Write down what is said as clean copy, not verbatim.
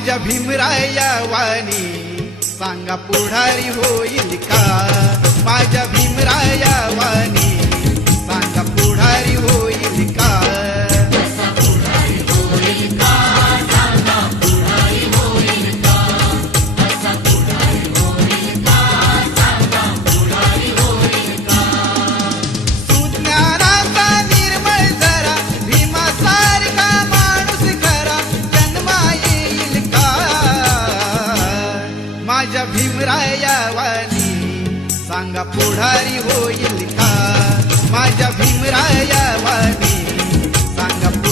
माझ्या भीमराया वाणी सांगा पुढारी होईल का? माझ्या भीमराया वाणी सांगा पुढारी होईल का? सुज्ञानाचा निर्मळ जरा भीमासारखा माणूस खरा जन्मा येईल का? माझ्या भीमराया वाणी सांगा पुढारी होईल का? माझ्या